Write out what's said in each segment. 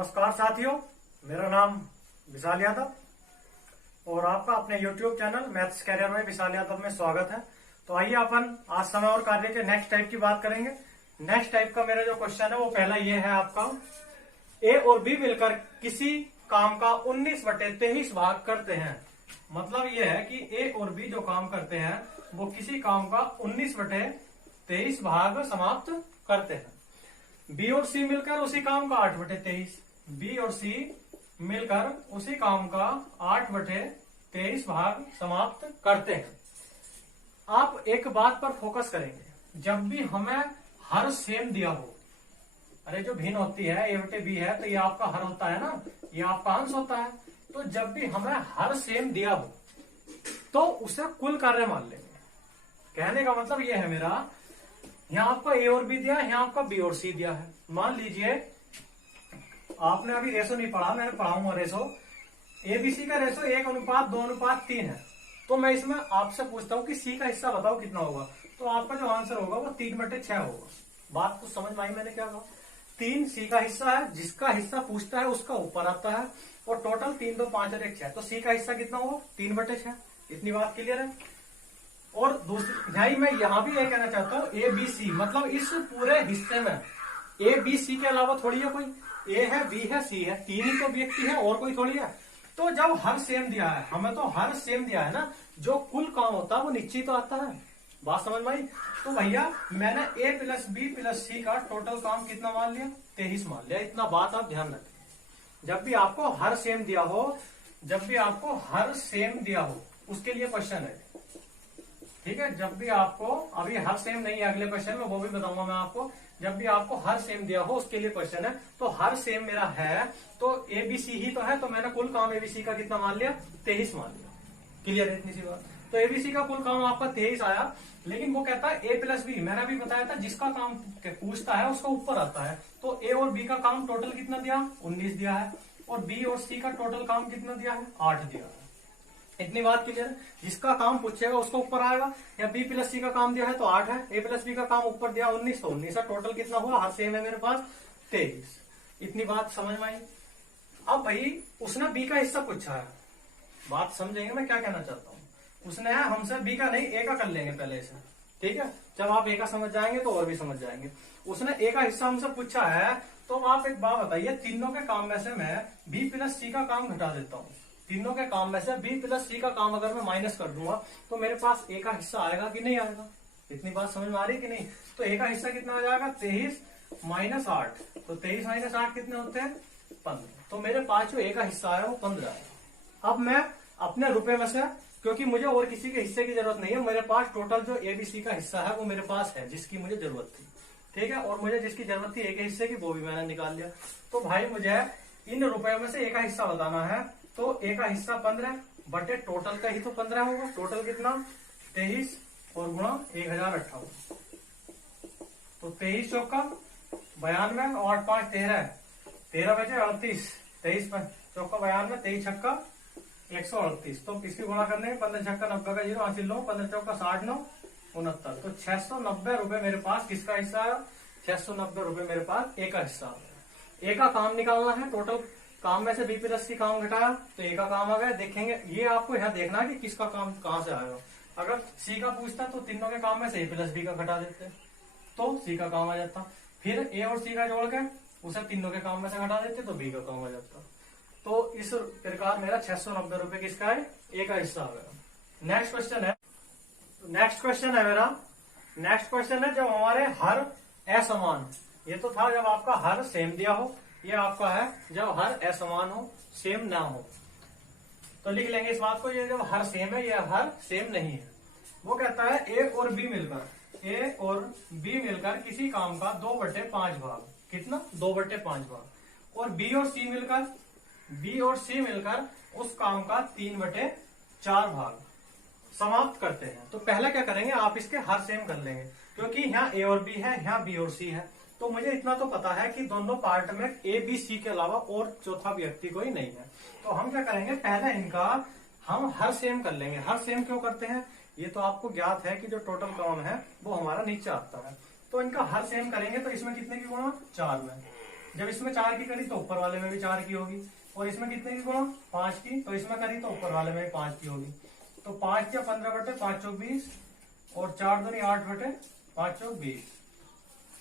नमस्कार साथियों, मेरा नाम विशाल यादव और आपका अपने YouTube चैनल मैथ्स कैरियर में विशाल यादव में स्वागत है। तो आइए अपन आज समय और कार्य के नेक्स्ट टाइप की बात करेंगे। नेक्स्ट टाइप का मेरा जो क्वेश्चन है वो पहला ये है आपका, ए और बी मिलकर किसी काम का 19/23 भाग करते हैं। मतलब ये है कि ए और बी जो काम करते हैं वो किसी काम का 19/23 भाग समाप्त करते हैं। बी और सी मिलकर उसी काम का 8/23, बी और सी मिलकर उसी काम का 8/23 भाग समाप्त करते हैं। आप एक बात पर फोकस करेंगे, जब भी हमें हर सेम दिया हो, अरे जो भिन्न होती है A/B है तो ये आपका हर होता है ना, ये आपका अंश होता है। तो जब भी हमें हर सेम दिया हो तो उसे कुल कार्य मान लेंगे। कहने का मतलब ये है मेरा, यहाँ आपका ए और बी दिया है, यहाँ आपका बी और सी दिया है। मान लीजिए आपने अभी रेशो नहीं पढ़ा, मैंने पढ़ाऊंगा रेशो। ABC का रेशो 1:2:3 है। तो मैं इसमें आपसे पूछता हूँ कि सी का हिस्सा बताओ कितना होगा, तो आपका जो आंसर होगा वो 3/6 होगा। बात कुछ समझ में आई मैंने क्या कहा? 3 सी का हिस्सा है, जिसका हिस्सा पूछता है उसका ऊपर आता है, और टोटल 3, 2, 5 और 1 6। तो सी का हिस्सा कितना होगा? 3/6। इतनी बात क्लियर है। और दूसरी भाई मैं यहां भी ये कहना चाहता हूँ, ABC मतलब इस पूरे हिस्से में ABC के अलावा थोड़ी है कोई। ए है, बी है, सी है, 3 ही तो व्यक्ति है, और कोई थोड़ी है। तो जब हर सेम दिया है, हमें तो हर सेम दिया है ना, जो कुल काम होता है वो नीचे तो आता है। बात समझ में आई? तो भैया मैंने A+B+C का टोटल काम कितना मान लिया? 23 मान लिया। इतना बात आप ध्यान रखें। जब भी आपको हर सेम दिया हो, जब भी आपको हर सेम दिया हो, उसके लिए क्वेश्चन है, ठीक है। जब भी आपको, अभी हर सेम नहीं है, अगले क्वेश्चन में वो भी बताऊंगा मैं आपको। जब भी आपको हर सेम दिया हो उसके लिए क्वेश्चन है। तो हर सेम मेरा है तो ABC ही तो है, तो मैंने कुल काम ABC का कितना मान लिया? 23 मान लिया। क्लियर है इतनी सी बात? तो ABC का कुल काम आपका 23 आया, लेकिन वो कहता है A+B। मैंने अभी बताया था जिसका काम पूछता है उसका ऊपर आता है। तो A और B का काम टोटल कितना दिया? 19 दिया है। और B और C का टोटल काम कितना दिया है? 8 दिया है। इतनी बात क्लियर है? जिसका काम पूछेगा उसको ऊपर आएगा। या B+C का काम दिया है तो 8 है, A+B का काम ऊपर दिया 19, तो 19 है। टोटल कितना हुआ? हर सेम है मेरे पास 23। इतनी बात समझ में आई? अब भाई उसने B का हिस्सा पूछा है। बात समझेंगे मैं क्या कहना चाहता हूँ? उसने हमसे B का नहीं, A का कर लेंगे पहले इसे, ठीक है। जब आप A का समझ जाएंगे तो और भी समझ जाएंगे। उसने A का हिस्सा हमसे पूछा है, तो आप एक बात बताइए, तीनों के काम में से मैं B+C का काम घटा देता हूँ। तीनों के काम में से B+C का काम अगर मैं माइनस कर दूंगा तो मेरे पास A का हिस्सा आएगा कि नहीं आएगा? इतनी बात समझ में आ रही कि नहीं? तो A का हिस्सा कितना हो जाएगा? 23 - 8। तो 23 - 8 कितने होते हैं? 15। तो मेरे पास जो A का हिस्सा आया वो 15 है। अब मैं अपने रुपए में से, क्योंकि मुझे और किसी के हिस्से की जरूरत नहीं है, मेरे पास टोटल जो ABC का हिस्सा है वो मेरे पास है, जिसकी मुझे जरूरत थी, ठीक है। और मुझे जिसकी जरूरत थी A के हिस्से की, वो भी मैंने निकाल लिया। तो भाई मुझे इन रुपए में से A का हिस्सा बताना है। तो A का हिस्सा 15 बटे टोटल का ही तो 15 होगा। टोटल कितना? 23 और गुणा 1058। तो 23 चौका 92 और 8 5 13, 13 बचे 38, 23 चौका 92, 23 छक्का 138। तो किसकी गुणा करने में? 15 छक्का 90 का 0 हासिल लो, 15 चौका 60 9 69। तो 690 रुपए मेरे पास किसका हिस्सा है? 690 रुपए मेरे पास A का हिस्सा आ गया। A का काम निकालना है। टोटल काम में से B+C काम घटाया तो A का काम आ गया। देखेंगे, ये आपको यहाँ देखना है कि किसका काम कहाँ से आएगा। अगर C का पूछता तो तीनों के काम में से A+B का घटा देते तो C का काम आ जाता। फिर A और C का जोड़ के उसे तीनों के काम में से घटा देते तो B का काम आ जाता। तो इस प्रकार मेरा 690 रुपए किसका है? A का हिस्सा आ गया। नेक्स्ट क्वेश्चन है, नेक्स्ट क्वेश्चन है मेरा, नेक्स्ट क्वेश्चन है जब हमारे हर असमान, ये तो था जब आपका हर सेम दिया हो, ये आपका है जब हर असमान हो, सेम ना हो। तो लिख लेंगे इस बात को, ये जब हर सेम है, ये हर सेम नहीं है। वो कहता है A और B मिलकर किसी काम का 2/5 भाग, कितना? 2/5 भाग। और B और C मिलकर उस काम का 3/4 भाग समाप्त करते हैं। तो पहला क्या करेंगे, आप इसके हर सेम कर लेंगे, क्योंकि यहाँ A और B है, यहाँ B और C है। तो मुझे इतना तो पता है कि दोनों पार्ट में ABC के अलावा और चौथा व्यक्ति कोई नहीं है। तो हम क्या करेंगे, पहले इनका हम हर सेम कर लेंगे। हर सेम क्यों करते हैं? ये तो आपको ज्ञात है कि जो टोटल काम है वो हमारा नीचे आता है। तो इनका हर सेम करेंगे तो इसमें कितने की गुणा? 4 में। जब इसमें 4 की करी तो ऊपर वाले में भी 4 की होगी, और इसमें कितने की गुणा 5 की, तो इसमें करी तो ऊपर वाले में भी 5 की होगी। तो 5 या 15 बटे 5 चौक 20 और 4 दूनी 8 बटे 5 चौक 20।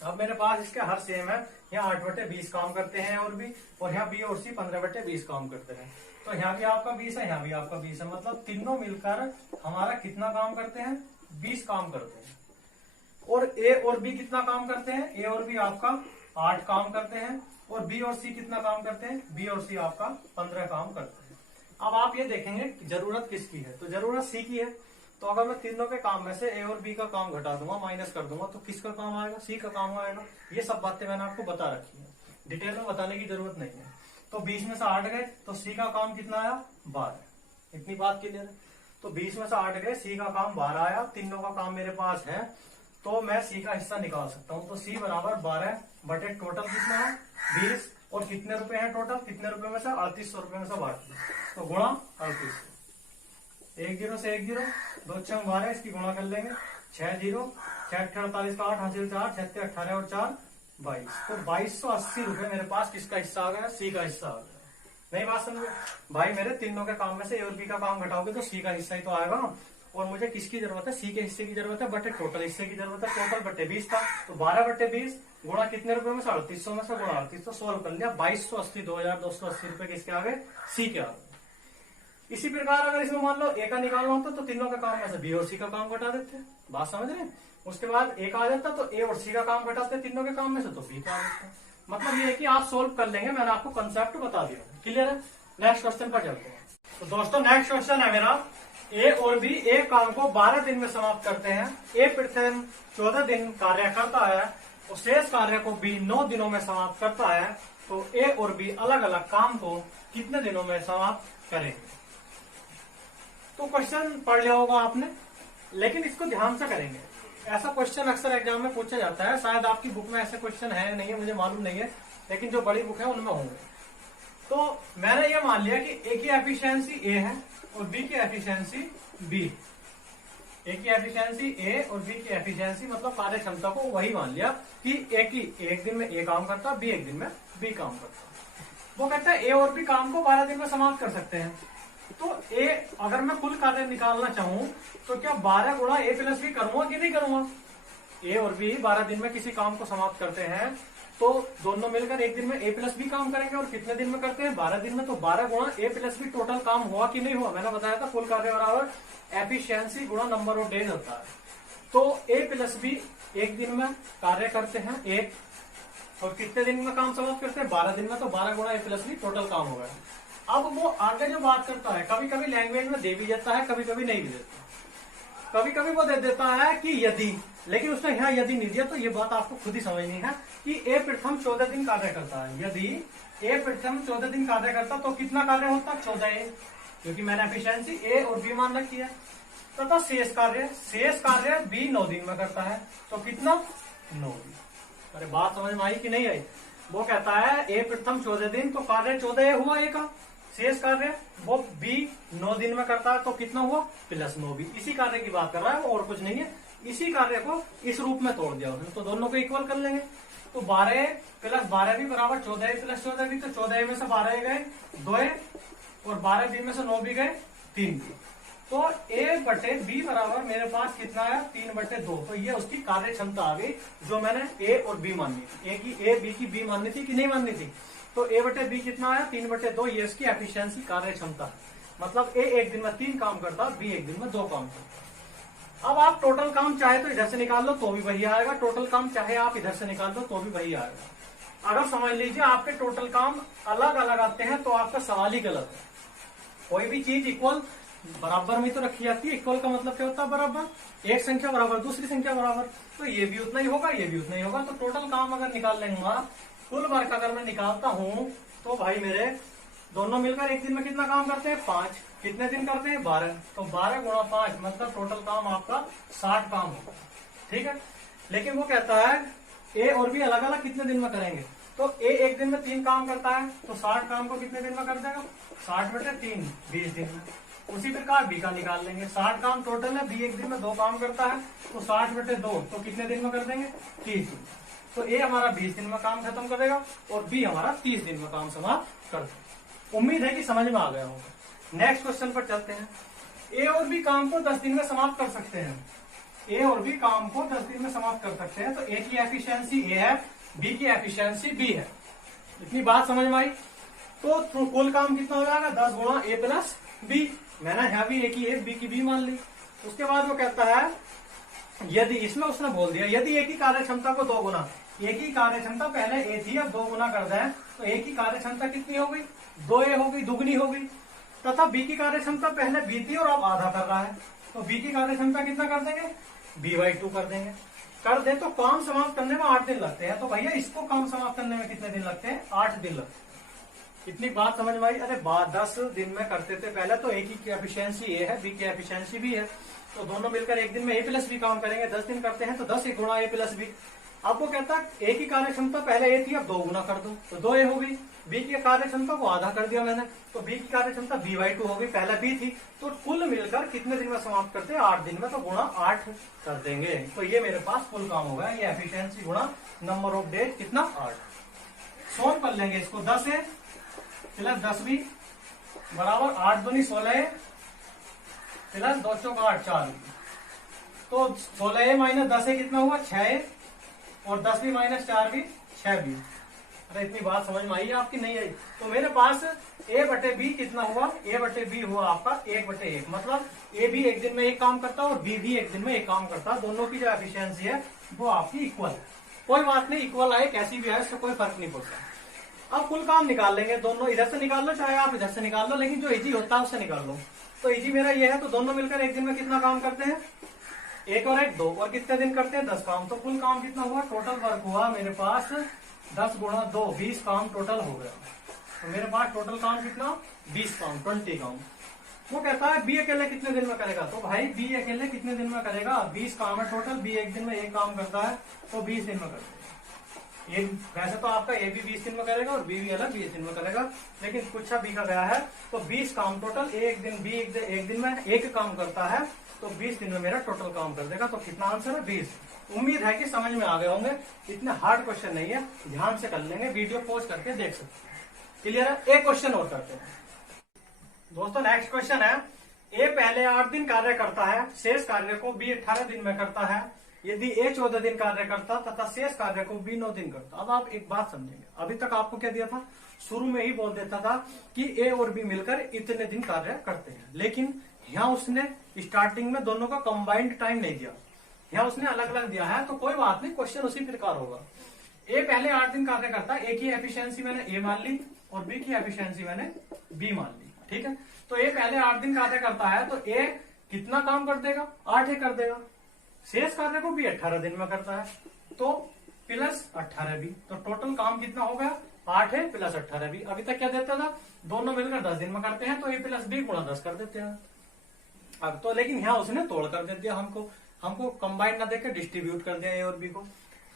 अब मेरे पास इसके हर सेम है, यहाँ 8 बटे 20 काम करते हैं और भी, और यहाँ बी और सी 15 बटे 20 काम करते हैं। तो यहाँ भी आपका 20 है, यहाँ भी आपका 20 है, मतलब तीनों मिलकर हमारा कितना काम करते हैं, 20 काम करते हैं। और ए और बी कितना काम करते हैं, ए और बी आपका 8 काम करते हैं, और बी और सी कितना काम करते हैं, बी और सी आपका 15 काम करते हैं। अब आप ये देखेंगे कि जरूरत किसकी है, तो जरूरत सी की है। तो अगर मैं तीनों के काम में से ए और बी का काम घटा दूंगा, माइनस कर दूंगा, तो किसका काम आएगा, सी का काम आएगा। ये सब बातें मैंने आपको बता रखी है, डिटेल में बताने की जरूरत नहीं है। तो 20 में से 8 गए तो सी का काम कितना आया, 12। इतनी बात क्लियर है। तो 20 में से 8 गए, सी का काम 12 आया, तीनों का काम मेरे पास है, तो मैं सी का हिस्सा निकाल सकता हूं। तो सी बराबर 12 बटे टोटल कितना है 20, और कितने रुपए हैं टोटल, कितने रुपए में से 3800 रुपए में से बांट दिया, तो गुणा 3800। 1 0 से 1 0, 2 6 12, इसकी गुणा कर लेंगे, 6 0 6 48 का 8 हासिल 4 6 18 और 4 22। तो 2280 रुपए मेरे पास किसका हिस्सा आ गया, सी का हिस्सा आ गया। नहीं बात समझे भाई, मेरे तीनों के काम में से ए और बी का काम घटाओगे तो सी का हिस्सा ही तो आएगा ना। और मुझे किसकी जरूरत है, सी के हिस्से की जरूरत है बटे टोटल हिस्से की जरूरत है। टोटल बटे 20 था, तो 12 बटे 20 गुणा कितने रुपए में से 3800 में से गुणा 3800, सोल्व कर लिया, 2280 2280 रुपए किसके आ गए, सी के आ गए। इसी प्रकार अगर इसमें मान लो ए का निकालना होता तो तीनों का काम में से बी और सी का काम घटा देते, बात समझ रहे हैं। उसके बाद एक आ जाता तो ए और सी का काम घटाते तीनों के काम में से, तो बी का आ जाता। मतलब ये है कि आप सोल्व कर लेंगे, मैंने आपको कंसेप्ट बता दिया, क्लियर है। नेक्स्ट क्वेश्चन पर चलते हैं। तो दोस्तों नेक्स्ट क्वेश्चन है मेरा, ए और बी एक काम को 12 दिन में समाप्त करते हैं। ए प्रथम 14 दिन कार्य करता है और शेष कार्य को बी 9 दिनों में समाप्त करता है। तो ए और बी अलग अलग काम को कितने दिनों में समाप्त करेंगे। तो क्वेश्चन पढ़ लिया होगा आपने, लेकिन इसको ध्यान से करेंगे। ऐसा क्वेश्चन अक्सर एग्जाम में पूछा जाता है, शायद आपकी बुक में ऐसे क्वेश्चन है नहीं है, मुझे मालूम नहीं है, लेकिन जो बड़ी बुक है उनमें होंगे। तो मैंने ये मान लिया कि ए की एफिशिएंसी ए है और बी की एफिशिएंसी बी। ए की एफिशिएंसी ए और बी की एफिशिएंसी मतलब कार्य क्षमता को वही मान लिया कि ए की एक दिन में ए काम करता, बी एक दिन में बी काम करता। वो कहता है ए और बी काम को 12 दिन में समाप्त कर सकते हैं। तो ए अगर मैं कुल कार्य निकालना चाहूं तो क्या 12 गुणा ए प्लस बी करूंगा कि नहीं करूंगा। ए और बी 12 दिन में किसी काम को समाप्त करते हैं तो दोनों मिलकर एक दिन में ए प्लस बी काम करेंगे, और कितने दिन में करते हैं, 12 दिन में। तो 12 गुणा ए प्लस बी टोटल काम हुआ कि नहीं हुआ, मैंने बताया था कुल कार्य बराबर एफिशिएंसी गुणा नंबर ऑफ डेज होता है। तो ए प्लस बी एक दिन में कार्य करते हैं एक, और कितने दिन में काम समाप्त करते हैं, 12 दिन में। तो 12 गुणा ए प्लस बी टोटल काम हो गया। अब वो आगे जो बात करता है, कभी कभी लैंग्वेज में दे भी देता है, कभी कभी नहीं भी देता। कभी कभी वो दे देता है कि यदि, लेकिन उसने यहाँ यदि नहीं दिया, तो ये बात आपको खुद ही समझनी है कि ए प्रथम 14 दिन कार्य करता है। यदि ए प्रथम 14 दिन कार्य करता तो कितना कार्य होता, 14, क्योंकि मैंने एफिशिएंसी ए और बी मान रखी है। तथा शेष कार्य बी 9 दिन में करता है, तो कितना, 9 दिन। अरे बात समझ में आई कि नहीं आई। वो कहता है ए प्रथम 14 दिन, तो कार्य 14 हुआ ए का, शेष कार्य वो बी 9 दिन में करता है, तो कितना हुआ, प्लस 9 बी। इसी कार्य की बात कर रहा है वो, और कुछ नहीं है। इसी कार्य को इस रूप में तोड़ दिया उसने, तो दोनों को इक्वल कर लेंगे। तो 12 प्लस 12 भी बराबर 14 प्लस 14 भी, तो 14 में से 12 गए 2, और 12 बी में से 9 भी गए 3 बी। तो ए बटे बी बराबर मेरे पास कितना आया, 3 बटे 2। तो ये उसकी कार्य क्षमता आ गई जो मैंने ए और बी माननी थी, ए की ए बी की बी माननी थी कि नहीं माननी थी। तो ए बटे बी कितना आया, 3 बटे 2, ये इसकी एफिशिएंसी कार्य क्षमता है। मतलब ए एक दिन में 3 काम करता, बी एक दिन में 2 काम करता। अब आप टोटल काम चाहे तो इधर से निकाल लो तो भी वही आएगा, टोटल काम चाहे आप इधर से निकाल लो तो भी वही आएगा। अगर समझ लीजिए आपके टोटल काम अलग अलग आते हैं तो आपका सवाल ही गलत है। कोई भी चीज इक्वल बराबर में तो रखी जाती है। इक्वल का मतलब क्या होता है, बराबर, एक संख्या बराबर दूसरी संख्या बराबर, तो ये भी उतना ही होगा, ये भी उतना ही होगा। तो टोटल काम अगर निकाल लेंगे, कुल वर्क अगर मैं निकालता हूं तो भाई मेरे दोनों मिलकर एक दिन में कितना काम करते हैं, 5। कितने दिन करते हैं, 12। तो 12 गुणा 5 मतलब टोटल काम आपका 60 काम होगा, ठीक है। लेकिन वो कहता है ए और बी अलग अलग कितने दिन में करेंगे। तो ए एक दिन में 3 काम करता है, तो 60 काम को कितने दिन में कर देगा, 60 बटे 3 20 दिन में। उसी प्रकार बी का निकाल लेंगे, 60 काम टोटल है, बी एक दिन में 2 काम करता है, तो 60 बटे 2 तो कितने दिन में कर देंगे, 30 दिन। तो ए हमारा 20 दिन में काम खत्म करेगा और बी हमारा 30 दिन में काम समाप्त कर देगा। उम्मीद है कि समझ में आ गया होगा। नेक्स्ट क्वेश्चन पर चलते हैं। ए और बी काम को 10 दिन में समाप्त कर सकते हैं। ए और बी काम को 10 दिन में समाप्त कर सकते हैं। तो ए की एफिशिएंसी ए है, बी की एफिशिएंसी बी है। इतनी बात समझ में आई। तो कुल काम कितना हो जाएगा 10 गुणा ए प्लस बी। मैंने यहाँ भी ए की ए बी की बी मान ली। उसके बाद वो कहता है यदि, इसमें उसने बोल दिया यदि ए की कार्य क्षमता को 2 गुना, ए की कार्य क्षमता पहले ए थी अब 2 गुना कर दें तो ए की कार्य क्षमता कितनी हो गई 2a हो गई, दुगनी हो गई। तथा बी की कार्य क्षमता पहले बी थी और अब आधा कर रहा है तो बी की कार्य क्षमता कितना कर देंगे b/2 कर देंगे। कर दे तो काम समाप्त करने में 8 दिन लगते हैं। तो भैया इसको काम समाप्त करने में कितने दिन लगते हैं 8 दिन लगते हैं। इतनी बात समझ में आई। अरे बात 10 दिन में करते थे पहले। तो ए की एफिशिएंसी ए है, बी की एफिशिएंसी बी है, तो दोनों मिलकर एक दिन में ए प्लस बी काम करेंगे। 10 दिन करते हैं तो 10 गुणा ए प्लस बी। अब वो कहता है ए की कार्य क्षमता पहले ए थी अब 2 गुना कर दो तो 2a हो गई। बी की कार्य क्षमता को आधा कर दिया मैंने तो बी की कार्य क्षमता b/2 हो गई, पहले बी थी। तो कुल मिलकर कितने दिन में समाप्त करते हैं 8 दिन में, तो गुणा 8 कर देंगे। तो ये मेरे पास कुल काम होगा। ये एफिशिएंसी गुणा नंबर ऑफ डेज कितना 8। सोल्व कर लेंगे इसको। 10a प्लस 10b बराबर 8 दूनी 16a प्लस 2 चौक 8 4। तो 16a माइनस 10a कितना हुआ 6a और 10b माइनस 4b 6b। अरे इतनी बात समझ में आई आपकी नहीं आई। तो मेरे पास a/b कितना हुआ a/b हुआ आपका 1/1। मतलब a भी एक दिन में एक काम करता है और b भी एक दिन में एक काम करता है। दोनों की जो एफिशिएंसी है वो आपकी इक्वल है। कोई बात नहीं, इक्वल आए कैसी भी आए उससे कोई फर्क नहीं पड़ता। अब कुल काम निकाल लेंगे। दोनों इधर से निकाल लो चाहे आप इधर से निकाल लो, लेकिन जो इजी होता है उससे निकाल लो। तो इजी मेरा ये है। तो दोनों मिलकर एक दिन में कितना काम करते हैं 1 और 1 2 और कितने दिन करते हैं 10 काम। तो कुल काम कितना हुआ टोटल वर्क हुआ मेरे पास 10 गुणा 2 20 काम टोटल हो गया। तो मेरे पास टोटल काम कितना 20 काम 20 काम। वो कहता है बी अकेले कितने दिन में करेगा। तो भाई बी अकेले कितने दिन में करेगा 20 काम है टोटल। बी एक दिन में एक काम करता है तो 20 दिन में करेगा। ये वैसे तो आपका ए भी 20 दिन में करेगा और बी भी अलग 20 दिन में करेगा, लेकिन पूछा बी का गया है तो 20 काम टोटल। एक दिन बी एक दिन में एक काम करता है तो 20 दिन में मेरा टोटल काम कर देगा। तो कितना आंसर है 20। उम्मीद है कि समझ में आ गए होंगे। इतना हार्ड क्वेश्चन नहीं है, ध्यान से कर लेंगे, वीडियो पॉज करके देख सकते हैं। क्लियर है। एक क्वेश्चन और करते हैं दोस्तों। नेक्स्ट क्वेश्चन है ए पहले 8 दिन कार्य करता है, शेष कार्य को बी 18 दिन में करता है। यदि ए 14 दिन कार्य करता तथा शेष कार्य को बी 9 दिन करता। अब आप एक बात समझेंगे, अभी तक आपको क्या दिया था शुरू में ही बोल देता था कि ए और बी मिलकर इतने दिन कार्य करते हैं, लेकिन यहाँ उसने स्टार्टिंग में दोनों का कंबाइंड टाइम नहीं दिया, यहाँ उसने अलग अलग दिया है। तो कोई बात नहीं, क्वेश्चन उसी प्रकार होगा। ए पहले 8 दिन कार्य करता है, ए की एफिशिएंसी मैंने ए मान ली और बी की एफिशिएंसी मैंने बी मान ली। ठीक है। तो ए पहले 8 दिन कार्य करता है तो ए कितना काम कर देगा 8 ही कर देगा। शेष कार्य को बी 18 दिन में करता है तो प्लस 18 बी। तो टोटल काम कितना हो गया 8 है प्लस 18 बी। अभी तक क्या देता था दोनों मिलकर 10 दिन में करते हैं तो ए प्लस बी गुणा 10 कर देते हैं। अब तो लेकिन यहाँ उसने तोड़ कर दे दिया, हमको कंबाइन ना देकर डिस्ट्रीब्यूट कर दिया ए और बी को।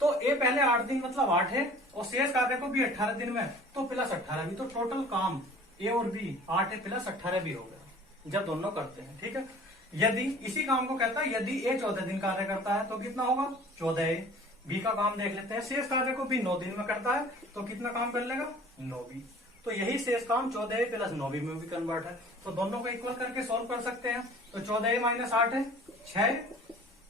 तो ए पहले 8 दिन मतलब 8 है और शेष कार्य को बी 18 दिन में तो प्लस 18 बी। तो टोटल काम ए और बी 8 है प्लस 18 बी हो गया जब दोनों करते हैं। ठीक है। यदि इसी काम को कहता है यदि ए 14 दिन कार्य करता है तो कितना होगा 14 ए। बी का काम देख लेते हैं। शेष कार्य को बी 9 दिन में करता है तो कितना काम कर लेगा 9 बी। तो यही शेष काम 14 ए प्लस 9 बी में भी कन्वर्ट है। तो दोनों को इक्वल करके सोल्व कर सकते हैं। तो 14 ए माइनस 8 है 6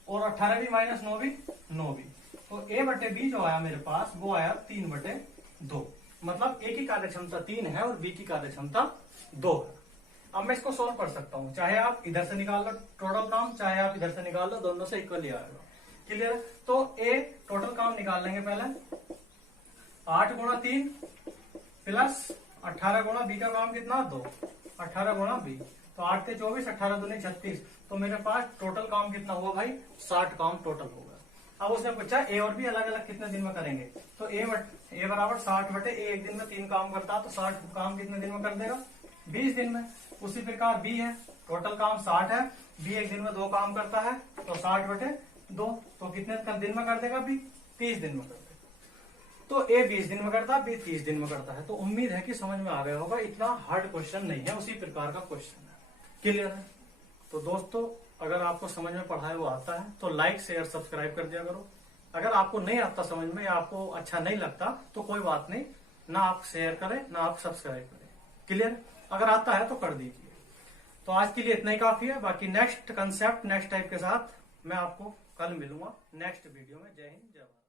और 18 बी माइनस 9 बी 9 बी। तो ए बटे बी जो आया मेरे पास वो आया 3/2। मतलब ए की कार्य क्षमता 3 है और बी की कार्य क्षमता 2 है। अब मैं इसको सोल्व कर सकता हूं, चाहे आप इधर से निकाल लो टोटल काम, चाहे आप इधर से निकाल लो, दोनों से इक्वली आएगा। क्लियर। तो ए टोटल काम निकाल लेंगे पहले 8 गुणा 3 प्लस 18 गुणा बी का काम कितना 2 18 गुणा बी। तो 8 से 24 18 दूनी 36। तो मेरे पास टोटल काम कितना हुआ भाई 60 काम टोटल होगा। अब उसने पूछा ए और बी अलग अलग कितने दिन में करेंगे। तो ए बराबर 60 बटे ए एक दिन में 3 काम करता है तो 60 काम कितने दिन में कर देगा 20 दिन में। उसी प्रकार बी है टोटल काम 60 है, बी एक दिन में 2 काम करता है तो 60 बटे 2 तो कितने दिन में कर देगा बी 30 दिन में कर देगा। तो ए 20 दिन में करता है, बी 30 दिन में करता है। तो उम्मीद है कि समझ में आ गया होगा। इतना हार्ड क्वेश्चन नहीं है, उसी प्रकार का क्वेश्चन है। क्लियर है। तो दोस्तों अगर आपको समझ में पढ़ाया वो आता है तो लाइक शेयर सब्सक्राइब कर दिया करो। अगर आपको नहीं आता समझ में या आपको अच्छा नहीं लगता तो कोई बात नहीं, ना आप शेयर करें ना आप सब्सक्राइब करें। क्लियर? अगर आता है तो कर दीजिए। तो आज के लिए इतना ही काफी है। बाकी नेक्स्ट कंसेप्ट नेक्स्ट टाइप के साथ मैं आपको कल मिलूंगा नेक्स्ट वीडियो में। जय हिंद, जय भारत।